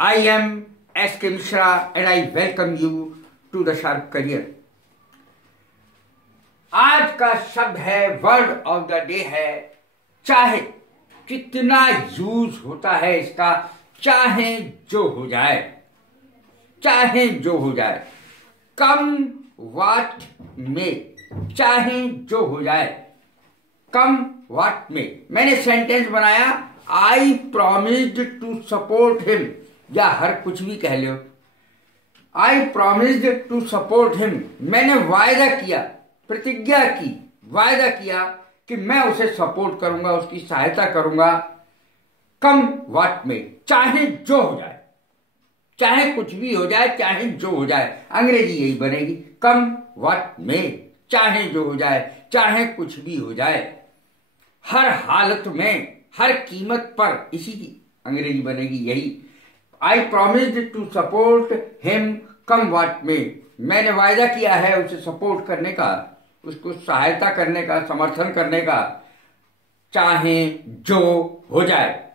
I am S.K. Mishra and I welcome you to the Sharp Career। आज का शब्द है, वर्ड ऑफ द डे है चाहे। कितना यूज होता है इसका, चाहे जो हो जाए, चाहे जो हो जाए, कम वाट में, चाहे जो हो जाए, कम वाट में। मैंने सेंटेंस बनाया, I promised to support him, या हर कुछ भी कह लो, I promised to support him. मैंने वायदा किया, प्रतिज्ञा की, वायदा किया कि मैं उसे सपोर्ट करूंगा, उसकी सहायता करूंगा। कम वाट में, चाहे जो हो जाए, चाहे कुछ भी हो जाए, चाहे जो हो जाए, अंग्रेजी यही बनेगी, कम वाट में, चाहे जो हो जाए, चाहे कुछ भी हो जाए, हर हालत में, हर कीमत पर, इसी की अंग्रेजी बनेगी यही। I promised to support him come what may. मैंने वायदा किया है उसे सपोर्ट करने का, उसको सहायता करने का, समर्थन करने का, चाहे जो हो जाए।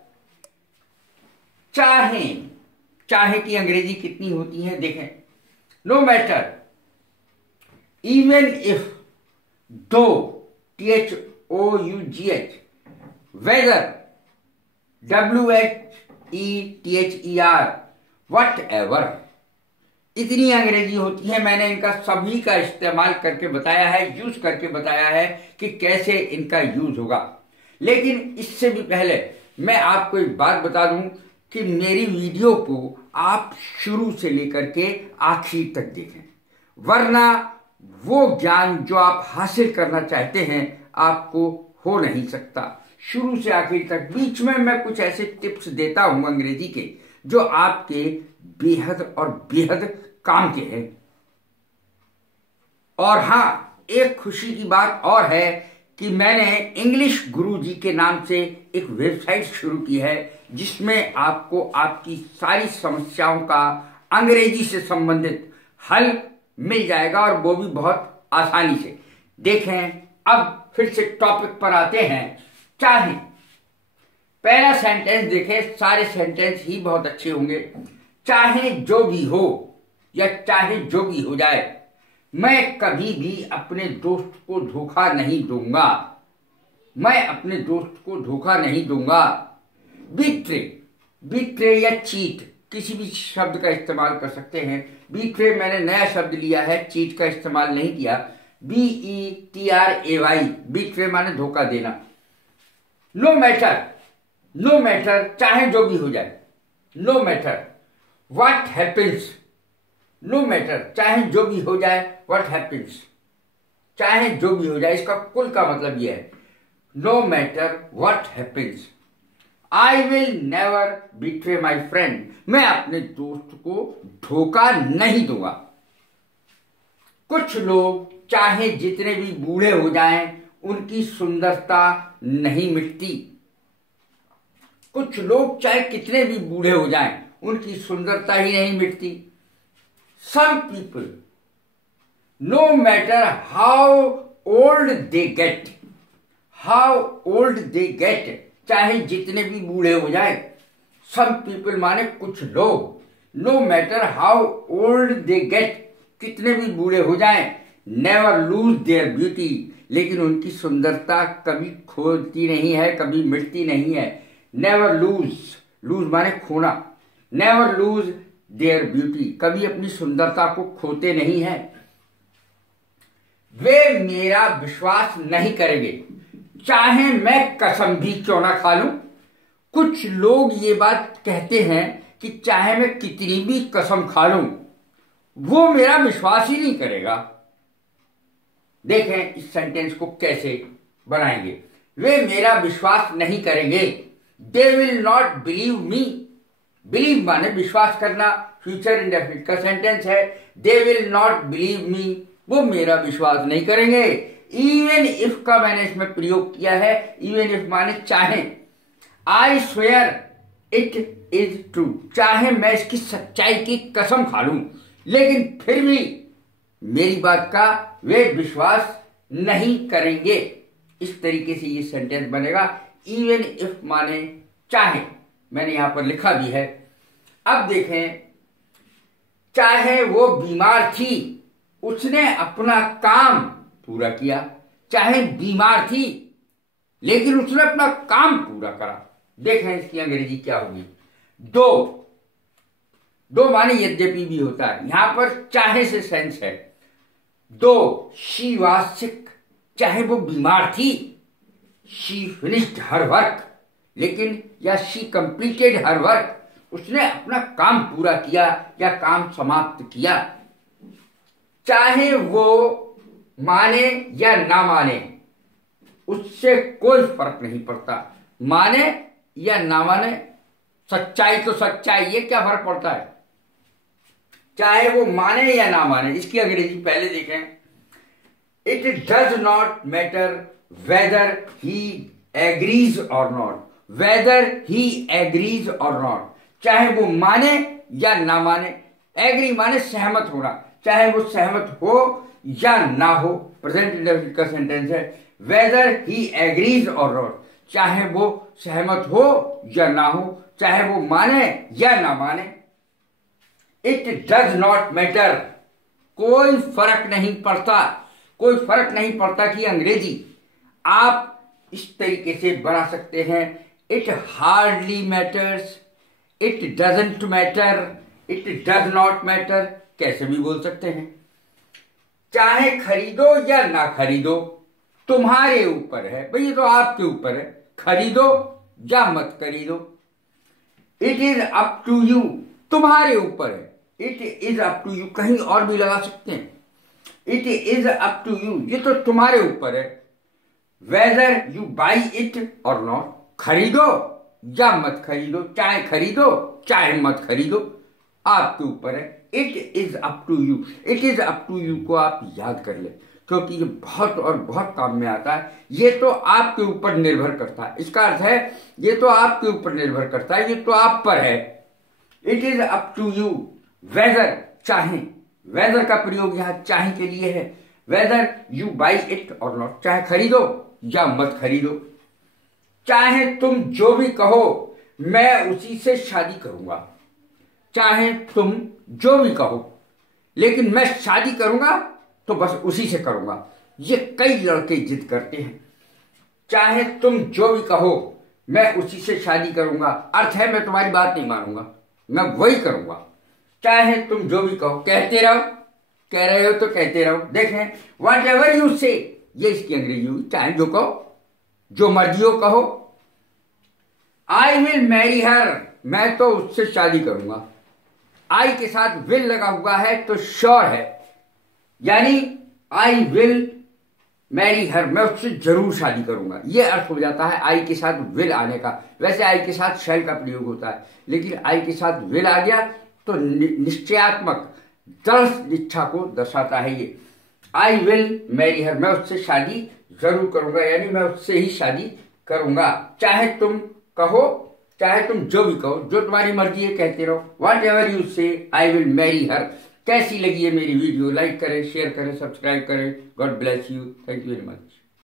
चाहे, चाहे की अंग्रेजी कितनी होती है देखें, no matter, even if, though, THOUGH, whether, WHETHER, whatever, इतनी अंग्रेजी होती है। मैंने इनका सभी का इस्तेमाल करके बताया है, यूज करके बताया है कि कैसे इनका यूज होगा। लेकिन इससे भी पहले मैं आपको एक बात बता दूं कि मेरी वीडियो को आप शुरू से लेकर के आखिर तक देखें, वरना वो ज्ञान जो आप हासिल करना चाहते हैं आपको हो नहीं सकता। शुरू से आखिर तक, बीच में मैं कुछ ऐसे टिप्स देता हूं अंग्रेजी के जो आपके बेहद और बेहद काम के हैं। और हाँ, एक खुशी की बात और है कि मैंने इंग्लिश गुरुजी के नाम से एक वेबसाइट शुरू की है, जिसमें आपको आपकी सारी समस्याओं का अंग्रेजी से संबंधित हल मिल जाएगा, और वो भी बहुत आसानी से। देखें, अब फिर से टॉपिक पर आते हैं। चाहे, पहला सेंटेंस देखें, सारे सेंटेंस ही बहुत अच्छे होंगे। चाहे जो भी हो, या चाहे जो भी हो जाए, मैं कभी भी अपने दोस्त को धोखा नहीं दूंगा, मैं अपने दोस्त को धोखा नहीं दूंगा। बीट्रे, बीट्रे या चीट, किसी भी शब्द का इस्तेमाल कर सकते हैं। बीट्रे मैंने नया शब्द लिया है, चीट का इस्तेमाल नहीं किया। BETRAY, बीट्रे माने धोखा देना। नो मैटर, नो मैटर, चाहे जो भी हो जाए, no matter what happens, no matter, चाहे जो भी हो जाए, व्हाट हैपेंस, चाहे जो भी हो जाए। इसका कुल का मतलब यह है, no matter what happens, I will never betray my friend, मैं अपने दोस्त को धोखा नहीं दूंगा। कुछ लोग चाहे जितने भी बूढ़े हो जाएं, उनकी सुंदरता नहीं मिटती। कुछ लोग चाहे कितने भी बूढ़े हो जाएं, उनकी सुंदरता ही नहीं मिटती। Some people, no matter how old they get, how old they get, चाहे जितने भी बूढ़े हो जाएं। सम पीपल माने कुछ लोग, no matter how old they get, कितने भी बूढ़े हो जाएं, नेवर लूज देयर ब्यूटी, लेकिन उनकी सुंदरता कभी खोती नहीं है, कभी मिटती नहीं है। नेवर लूज, लूज माने खोना, नेवर लूज देयर ब्यूटी, कभी अपनी सुंदरता को खोते नहीं है। वे मेरा विश्वास नहीं करेंगे, चाहे मैं कसम भी क्यों ना खा लूं। कुछ लोग ये बात कहते हैं कि चाहे मैं कितनी भी कसम खा लूं, वो मेरा विश्वास ही नहीं करेगा। देखें इस सेंटेंस को कैसे बनाएंगे। वे मेरा विश्वास नहीं करेंगे, they will not believe me, believe माने विश्वास करना, फ्यूचर इंडेफिनिट का सेंटेंस है। They will not believe me, वो मेरा विश्वास नहीं करेंगे। इवन इफ का मैंने इसमें प्रयोग किया है, इवन इफ माने चाहे। I swear it is true, चाहे मैं इसकी सच्चाई की कसम खा लूं, लेकिन फिर भी मेरी बात का वे विश्वास नहीं करेंगे। इस तरीके से ये सेंटेंस बनेगा। इवन इफ माने चाहे, मैंने यहां पर लिखा भी है। अब देखें, चाहे वो बीमार थी, उसने अपना काम पूरा किया। चाहे बीमार थी लेकिन उसने अपना काम पूरा करा। देखें इसकी अंग्रेजी क्या होगी। दो, दो माने यद्यपि भी होता है, यहां पर चाहे से सेंस है। दो शी वाज सिक, चाहे वो बीमार थी, शी फिनिश्ड हर वर्क, लेकिन या शी कंप्लीटेड हर वर्क, उसने अपना काम पूरा किया या काम समाप्त किया। चाहे वो माने या ना माने, उससे कोई फर्क नहीं पड़ता। माने या ना माने, सच्चाई तो सच्चाई है, क्या फर्क पड़ता है। चाहे वो माने या ना माने। इसकी अंग्रेजी पहले देखें। It does not matter whether he agrees और नॉट, वेदर ही एग्रीज और नॉट, चाहे वो माने या ना माने। एग्री माने सहमत होना, चाहे वो सहमत हो या ना हो, प्रेजेंट इंडेफिनिट का सेंटेंस है। वेदर ही एग्रीज और नॉट, चाहे वो सहमत हो या ना हो, चाहे वो माने या ना माने। इट डज नॉट मैटर, कोई फर्क नहीं पड़ता, कोई फर्क नहीं पड़ता की अंग्रेजी आप इस तरीके से बना सकते हैं। It hardly matters, it doesn't matter, it does not matter, कैसे भी बोल सकते हैं। चाहे खरीदो या ना खरीदो, तुम्हारे ऊपर है भाई, ये तो आपके ऊपर है, खरीदो या मत खरीदो। It is up to you, तुम्हारे ऊपर है। It is up to you, कहीं और भी लगा सकते हैं। It is up to you, ये तो तुम्हारे ऊपर है। Whether you buy it or not, खरीदो या मत खरीदो, चाहे खरीदो चाहे मत खरीदो, आपके ऊपर है। It is up to you, it is up to you को आप याद कर ले, क्योंकि ये बहुत और बहुत काम में आता है। ये तो आपके ऊपर निर्भर करता है, इसका अर्थ है ये तो आपके ऊपर निर्भर करता है, ये तो आप पर है। It is up to you whether, चाहे, वेदर का प्रयोग यहां चाहे के लिए है। Whether you buy it or not, चाहे खरीदो या मत खरीदो। चाहे तुम जो भी कहो मैं उसी से शादी करूंगा, चाहे तुम जो भी कहो लेकिन मैं शादी करूंगा तो बस उसी से करूंगा। ये कई लड़के जिद करते हैं। चाहे तुम जो भी कहो मैं उसी से शादी करूंगा, अर्थ है मैं तुम्हारी बात नहीं मानूंगा, मैं वही करूंगा। चाहे तुम जो भी कहो, कहते रहो, कह रहे हो तो कहते रहो। देखें, वॉट एवर यू से, ये इसकी अंग्रेजी हुई। चाहे जो कहो, जो मर्जी हो कहो। आई विल मैरी हर, मैं तो उससे शादी करूंगा। आई के साथ विल लगा हुआ है तो श्योर है, यानी आई विल मैरी हर, मैं उससे जरूर शादी करूंगा, ये अर्थ हो जाता है आई के साथ विल आने का। वैसे आई के साथ शैल का प्रयोग होता है, लेकिन आई के साथ विल आ गया तो निश्चयात्मक दृढ़ इच्छा को दर्शाता है ये। आई विल मैरी हर, मैं उससे शादी जरूर करूंगा, यानी मैं उससे ही शादी करूंगा। चाहे तुम कहो, चाहे तुम जो भी कहो, जो तुम्हारी मर्जी है कहते रहो। वॉट एवर यू से, आई विल मैरी हर। कैसी लगी है मेरी वीडियो? लाइक करें, शेयर करें, सब्सक्राइब करें। God bless you. Thank you very much.